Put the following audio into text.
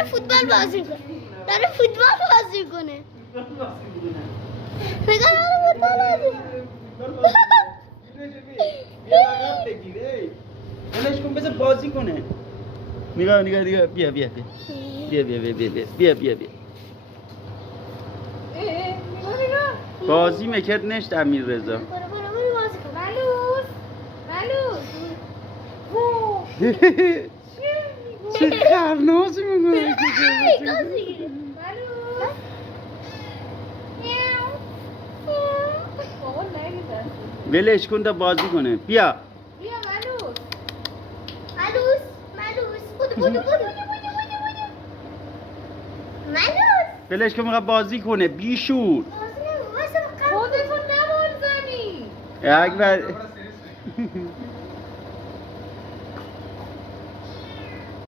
داره فوتبال بازی کنه. داره فوتبال بازی کنه. نگاه داره فوتبال بازی ولش کن بذار بازی کنه. نگاه بیا بیا بیا بیا بیا بیا بیا بیا بیا بازی میکرد نشت امیر رضا. برو بازی کن. چه خرنازی میکنه ولش کن تا بازی کنه. بیا ولش کن میخواد بازی کنه بیشور. خودتون نبال زنی اکبر